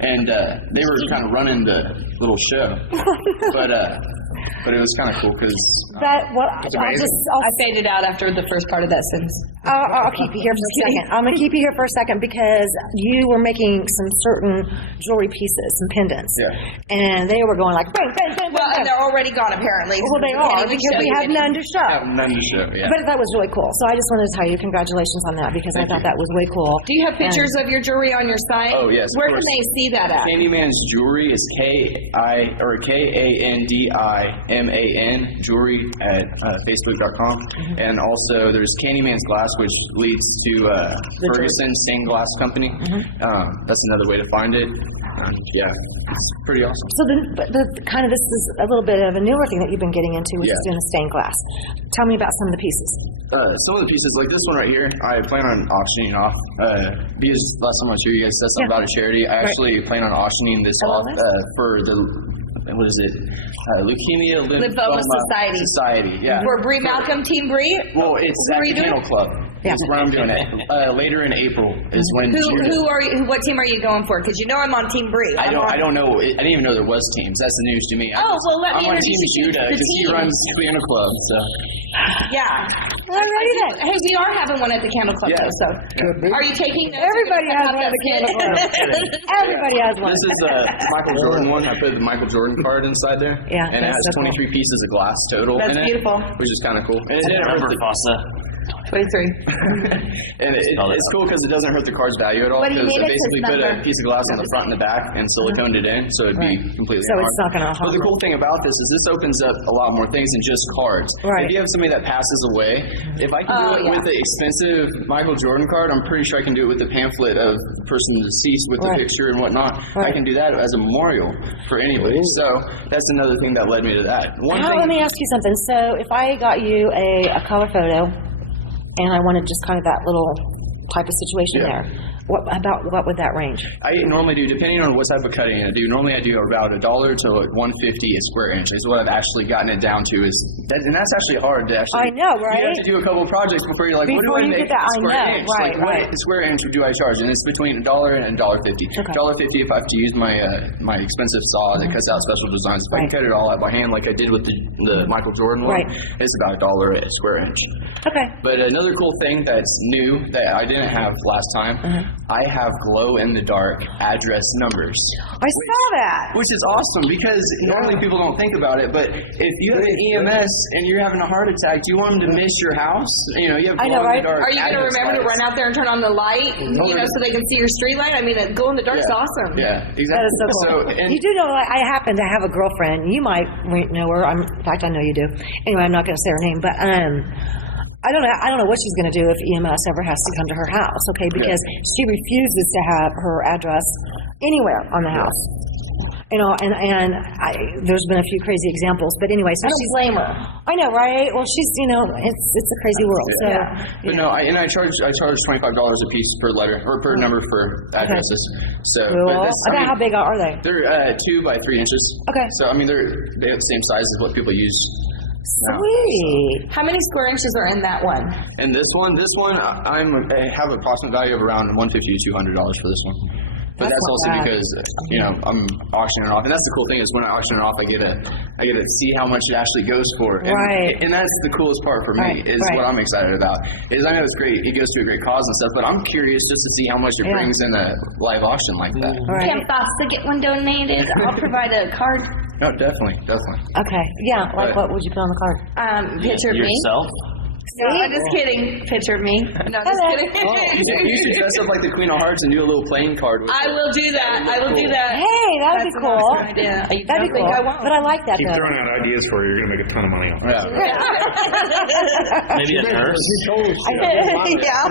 and they were kind of running the little show. But it was kind of cool because I faded out after the first part of that sentence. I'll keep you here for a second. I'm going to keep you here for a second because you were making some certain jewelry pieces, some pendants. Yeah. And they were going like, bang, bang, bang, Well, and they're already gone, apparently. Well, they are because we have none to show. None to show, yeah. But that was really cool. So I just wanted to tell you congratulations on that because I thought that was way cool. Do you have pictures of your jewelry on your site? Oh, yes. Where can they see that at? Candyman's Jewelry is KANDIMAN jewelry at Facebook.com. And also there's Candyman's Glass, which leads to Ferguson Stained Glass Company. That's another way to find it. Yeah, it's pretty awesome. So this is a little bit of a newer thing that you've been getting into, which is doing the stained glass. Tell me about some of the pieces. Some of the pieces, like this one right here, I plan on auctioning off. Because last time I was here, you guys said something about a charity. I actually plan on auctioning this off for the, what is it? Leukemia Lymphoma Society. Yeah. For Bree Malcolm, Team Bree? Well, it's at the Kennel Club. Yeah. That's where I'm doing it. Later in April is when. Who are you? What team are you going for? Because you know I'm on Team Bree. I don't know. I didn't even know there was teams. That's the news to me. Let me I'm on introduce Team you to Judah the because he team. runs the Kennel Club. So. Yeah. Alrighty then. Hey, we are having one at the Candle Club, though. So, are you taking notes? Everybody has one at the Candle Club. Everybody has one. This is the Michael Jordan one. I put the Michael Jordan card inside there. Yeah, and it has 23 pieces of glass total That's in beautiful. it, which is kind of cool. And it didn't hurt the 23. And it's cool because it doesn't hurt the card's value at all. What do you Because mean I it basically says put a number? piece of glass on the front and the back and siliconed it in, so it'd be completely So it's not gonna But the cool thing about this is this opens up a lot more things than just cards. Right. If you have somebody that passes away, if I can do it with the expensive Michael Jordan card, I'm pretty sure I can do it with the pamphlet of the person deceased with the picture and whatnot. I can do that as a memorial for anybody. So that's another thing that led me to that. Let me ask you something. So if I got you a color photo and I wanted just kind of that little type of situation there, what would that range? I normally do, depending on what type of cutting I do, normally I do about $1 to $1.50 a square inch is what I've actually gotten it down to. And that's actually hard to actually. I know, right? You have to do a couple of projects before you're like, Before what do I you make get that, a square I know, inch? right, Like, what square inch do I charge? And it's between $1 and $1.50. $1.50 if I have to use my expensive saw that cuts out special designs. If I can cut it all out by hand like I did with the Michael Jordan one, it's about $1 a square inch. Okay. But another cool thing that's new that I didn't have last time, I have glow-in-the-dark address numbers. I saw that. Which is awesome because normally people don't think about it, but if you have an EMS and you're having a heart attack, do you want them to miss your house? You have glow-in-the-dark Are you going to remember to run out there and turn on the light, so they can see your street light? I mean, glow-in-the-dark is awesome. Yeah, exactly. That is so cool. You do know I happen to have a girlfriend. You might know her. In fact, I know you do. Anyway, I'm not going to say her name, but I don't know what she's going to do if EMS ever has to come to her house, okay? Because she refuses to have her address anywhere on the house. And there's been a few crazy examples, but anyway, so I don't blame her. I know, right? Well, she's it's a crazy world. So, but no, I charge $25 a piece per letter or per number for addresses. So, cool. About how big are they? They're 2 by 3 inches. Okay. So I mean they have the same size as what people use. Sweet. How many square inches are in that one? And this one, I have an approximate value of around $150 to $200 for this one. but that's not also bad. because I'm auctioning it off, and that's the cool thing is when I auction it off, I get to see how much it actually goes for, and that's the coolest part for me is what I'm excited about. Is I know it's great, it goes to a great cause and stuff, but I'm curious just to see how much it brings in a live auction like that. Camp thoughts to get one donated. I'll provide a card. No, definitely. Okay, yeah, like what would you put on the card? Picture of me. Yourself? No, I'm just kidding. Picture of me. No, just kidding. You should dress up like the Queen of Hearts and do a little playing card. I will do that. I will do that. Hey, that would be That's an cool. awesome idea. That'd be cool. But I like that Keep though. throwing out ideas for you. You're going to make a ton of money on it. Maybe a nurse. Yeah,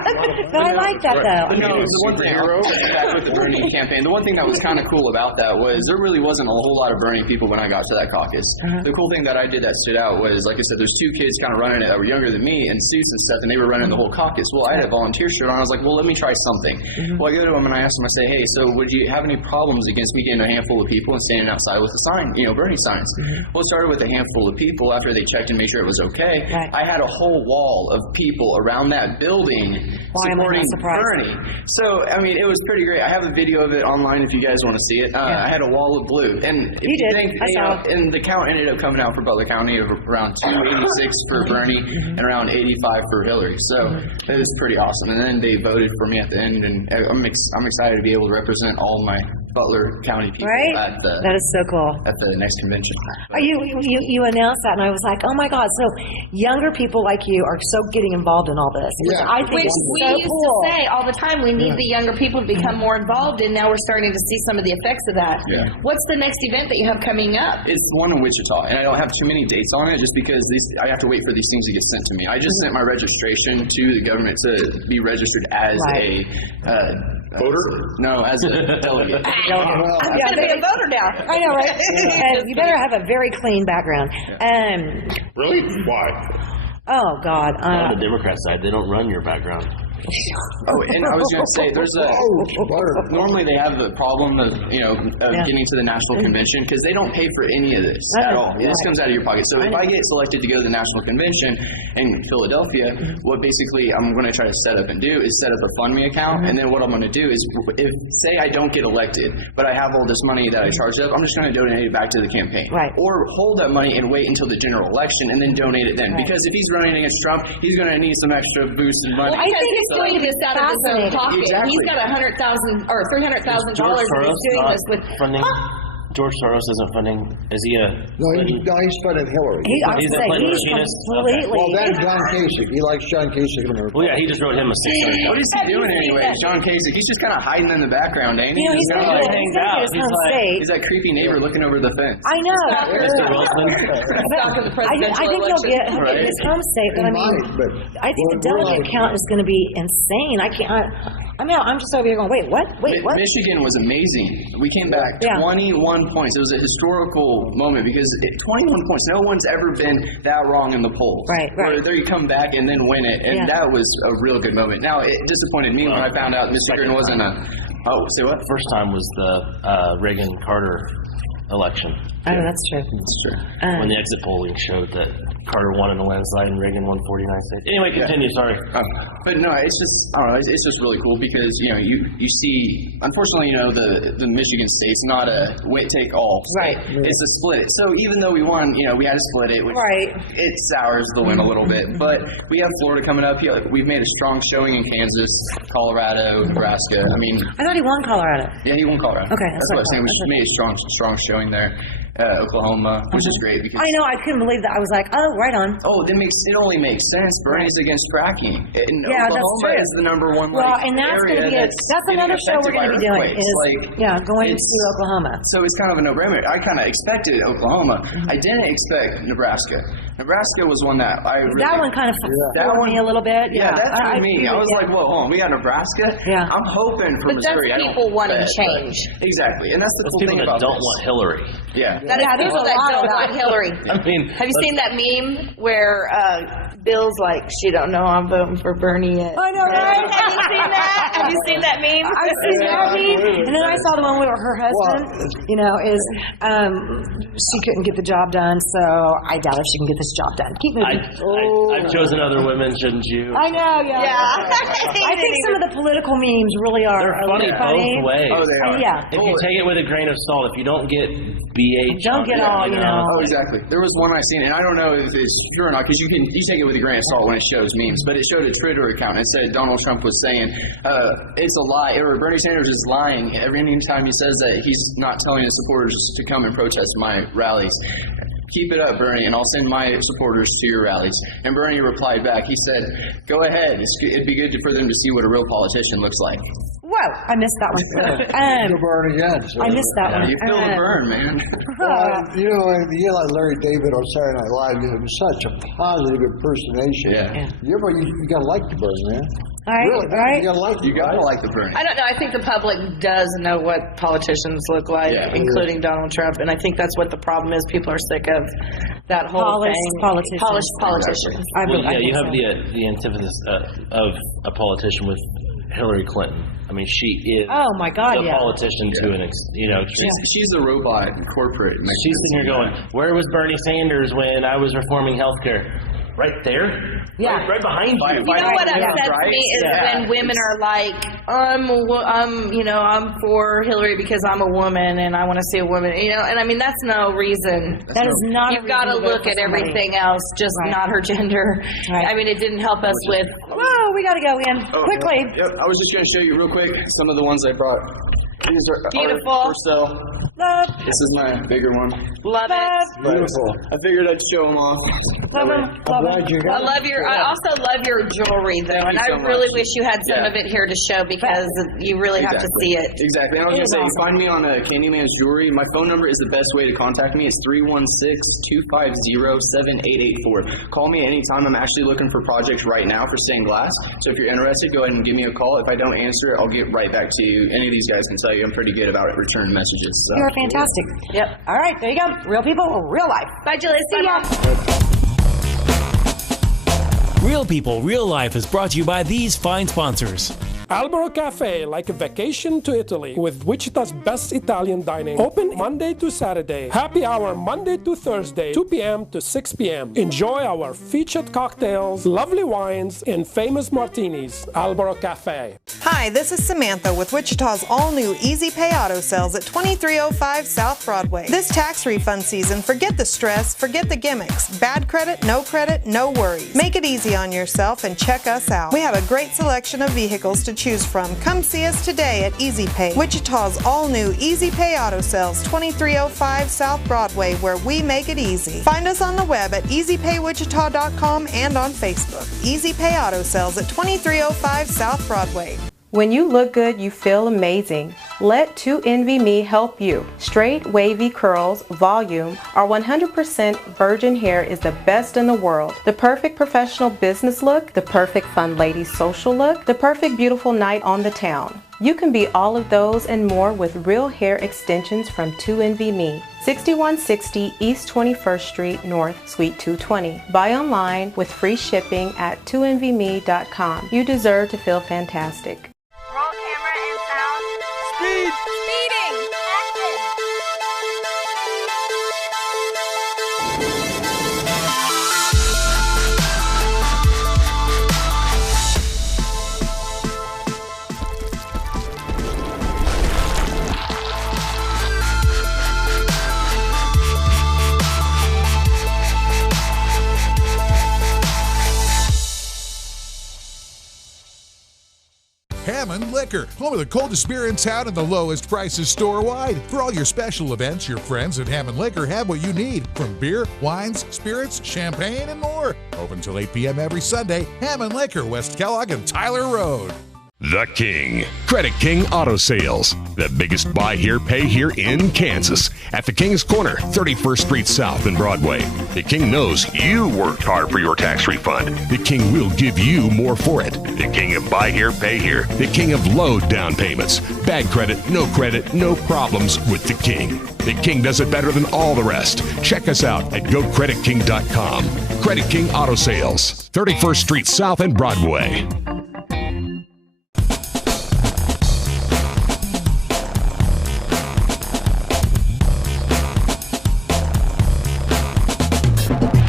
but I like that though. But no, the one thing back with the Bernie campaign, the one thing that was kind of cool about that was there really wasn't a whole lot of Bernie people when I got to that caucus. The cool thing that I did that stood out was, like I said, there's two kids kind of running it that were younger than me in suits and stuff, and they were running the whole caucus. Well, I had a volunteer shirt on. I was like, well, let me try something. Well, I go to them and I ask them, I say, hey, so would you have any problems against me getting a handful of people and standing outside with a sign, Bernie signs? Well, it started with a handful of people. After they checked and made sure it was okay, I had a whole wall of people around that building supporting Bernie. So, I mean, it was pretty great. I have a video of it online if you guys want to see it. I had a wall of blue. And if you think, and the count ended up coming out for Butler County of around 286 for Bernie and around 85 for Hillary. So it was pretty awesome. And then they voted for me at the end, and I'm excited to be able to represent all my Butler County people at the that is so cool at the next convention. You announced that, and I was like, oh my God! So younger people like you are so getting involved in all this. I think Which it's we so used cool. to say all the time, we need the younger people to become more involved, and now we're starting to see some of the effects of that. What's the next event that you have coming up? It's the one in Wichita, and I don't have too many dates on it just because I have to wait for these things to get sent to me. I just sent my registration to the government to be registered as a voter? No, as a delegate. I'm going to be a voter now. I know, right? And you better have a very clean background. Really? Why? Oh God! On the Democrat side, they don't run your background. Oh, and I was going to say, there's normally they have the problem of getting to the national convention because they don't pay for any of this at all. It just comes out of your pocket. So if I get selected to go to the national convention in Philadelphia, what basically I'm going to try to set up and do is set up a fund me account, and then what I'm going to do is, if say I don't get elected, but I have all this money that I charged up, I'm just going to donate it back to the campaign, or hold that money and wait until the general election and then donate it then. Because if he's running against Trump, he's going to need some extra boosted money. Well, I think he's doing this out of his own pocket. Exactly. He's got $100,000 or $300,000 and he's doing this with funding. George Soros isn't funding. Is he a? No, he's funding Hillary. He's completely. Well, then John Kasich. He likes John Kasich. Well, yeah, he just wrote him a $600. What is he doing anyway? John Kasich. He's just kind of hiding in the background, ain't he? He's going to hangs get out. his home state. He's that creepy neighbor looking over the fence. I know. Mr. Wilson. I think he'll get his home state, but I mean, I think the delegate count is going to be insane. I'm just over here going, wait, what? Michigan was amazing. We came back 21 points. It was a historical moment because 21 points. No one's ever been that wrong in the polls. Right. Where there you come back and then win it, and that was a real good moment. Now it disappointed me when I found out Michigan wasn't a. Oh, say what? First time was the Reagan-Carter election. Oh, that's true. That's true. When the exit polling showed that Carter won in a landslide and Reagan won 49 states. Anyway, continue. Sorry. But no, it's just I don't know. It's just really cool because you see, unfortunately, the Michigan state's not a take all state. It's a split. So even though we won, we had to split it. It sours the win a little bit. But we have Florida coming up. We've made a strong showing in Kansas, Colorado, Nebraska. I mean, I thought he won Colorado. Yeah, he won Colorado. Okay, that's what I was saying. We just made a strong showing there. Oklahoma, which is great because I know, I couldn't believe that. I was like, oh, right on. Oh, it only makes sense. Bernie's against fracking. And Oklahoma that's true. Is the number one. Well, and that's going to be that's another show we're going to be doing. Going to Oklahoma. So it's kind of a no-brainer. I kind of expected Oklahoma. I didn't expect Nebraska. Nebraska was one that I really. That one kind of floored me a little bit. Yeah, that threw me. I was like, whoa, hold on, we got Nebraska. Yeah. I'm hoping for Missouri. That's people wanting change. Exactly, and that's the cool thing about people that don't want Hillary. Yeah. That is people that don't want Hillary. I mean, have you seen that meme where Bill's like, she don't know I'm voting for Bernie yet? I know, right? Have you seen that? Have you seen that meme? I've seen that meme. And then I saw the one where her husband, she couldn't get the job done, so I doubt if she can get the this job done. Keep moving. I've chosen other women, shouldn't you? I know, yeah. I think some of the political memes really are. They're funny both ways. Oh, they are. Yeah. If you take it with a grain of salt, if you don't get BH, Don't get all, you know. Oh, exactly. There was one I seen, and I don't know if it's true or not, because you take it with a grain of salt when it shows memes, but it showed a Twitter account. It said Donald Trump was saying it's a lie, or Bernie Sanders is lying every time he says that he's not telling his supporters to come and protest my rallies. Keep it up, Bernie, and I'll send my supporters to your rallies. And Bernie replied back. He said, go ahead. It'd be good for them to see what a real politician looks like. Whoa, I missed that one. Burn again. So. I missed that one. You feel the burn, man. Well, you know, you like Larry David on Saturday Night Live, it was such a positive impersonation. Yeah. You gotta like the Burn, man. All right, Really, all right. you gotta like You gotta like the Bernie. I don't know. I think the public does know what politicians look like, including Donald Trump, and I think that's what the problem is. People are sick of that whole Polished thing. politicians. Polished politicians. Well, yeah, you have the antithesis of a politician with Hillary Clinton. I mean, she is Oh my God, the politician to an She's a robot in corporate. She's sitting here going, where was Bernie Sanders when I was reforming healthcare? Right there? Yeah. Right behind you. You know what upsets me is when women are like, I'm for Hillary because I'm a woman and I want to see a woman. And I mean, that's no reason. That is not. You've got to look at everything else, just not her gender. Right. I mean, it didn't help us with. Whoa, we got to go in quickly. Yep. I was just going to show you real quick some of the ones I brought. These are Beautiful. for sale. Love. This is my bigger one. Love it. Beautiful. I figured I'd show them off. Love them. I also love your jewelry though, and I really wish you had some of it here to show because you really have to see it. Exactly. And I was going to say, find me on Candyman's Jewelry. My phone number is the best way to contact me. It's 316-250-7884. Call me anytime. I'm actually looking for projects right now for stained glass. So if you're interested, go ahead and give me a call. If I don't answer it, I'll get right back to you. Any of these guys can tell you I'm pretty good about returning messages. So. You're fantastic. Yep. All right, there you go. Real people, real life. Bye, Julie. See ya. Real People, Real Life is brought to you by these fine sponsors. Albero Cafe, like a vacation to Italy, with Wichita's best Italian dining. Open Monday to Saturday. Happy hour Monday to Thursday, 2 p.m. to 6 p.m. Enjoy our featured cocktails, lovely wines, and famous martinis. Albero Cafe. Hi, this is Samantha with Wichita's all-new Easy Pay Auto Sales at 2305 South Broadway. This tax refund season, forget the stress, forget the gimmicks. Bad credit, no worries. Make it easy on yourself and check us out. We have a great selection of vehicles to choose from. Come see us today at Easy Pay, Wichita's all-new Easy Pay Auto Sales, 2305 South Broadway, where we make it easy. Find us on the web at easypaywichita.com and on Facebook. Easy Pay Auto Sales at 2305 South Broadway. When you look good, you feel amazing. Let 2NVMe help you. Straight, wavy curls, volume, our 100% virgin hair is the best in the world. The perfect professional business look, the perfect fun lady social look, the perfect beautiful night on the town. You can be all of those and more with real hair extensions from 2NVMe. 6160 East 21st Street North, Suite 220. Buy online with free shipping at 2NVMe.com. You deserve to feel fantastic. Roll camera and sound. Speed! Speeding! Action! Hammond Liquor, home of the coldest beer in town and the lowest prices store-wide. For all your special events, your friends at Hammond Liquor have what you need, from beer, wines, spirits, champagne, and more. Open till 8 p.m. every Sunday. Hammond Liquor, West Kellogg and Tyler Road. The King. Credit King Auto Sales. The biggest buy here, pay here in Kansas. At the King's Corner, 31st Street South and Broadway. The King knows you worked hard for your tax refund. The King will give you more for it. The King of buy here, pay here. The King of low down payments. Bad credit, no problems with the King. The King does it better than all the rest. Check us out at GoCreditKing.com. Credit King Auto Sales, 31st Street South and Broadway.